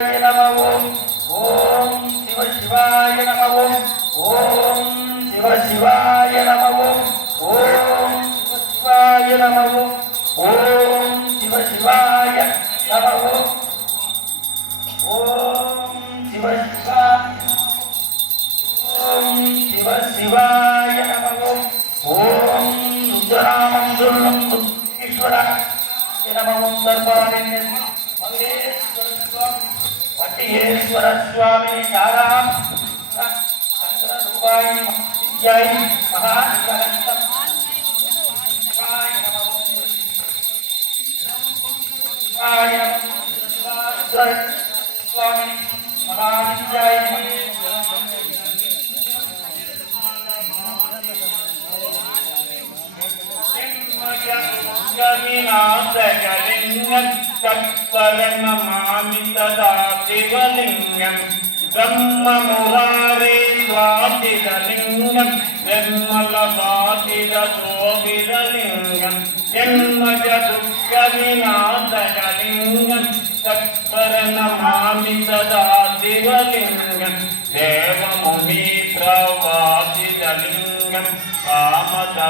नमः ओम शिव शिवाय नमः ओम शिव शिवाय नमः ओम शिव शिवाय नमः ओम शिव शिवाय नमः ओम शिव शिवाय नमः ओम रुद्रामं ईश्वर नमः दर्पणेन वटेश्वर स्वामी शाराम चंद्र रूपाय जय महानिकरंतम शिवाय नमः शिवाय नमः स्वामी महाविद्याय लिंगम तत्परनमामि तदा शिवलिंगम ब्रह्म मुरारे स्वातिलिंगम निर्मलपातिरशोभिलिंगम जन्मज दुःख विनाशलिंगम तत्परनमामि तदा शिवलिंगम देवमुनि प्रवासिलिंगम कामद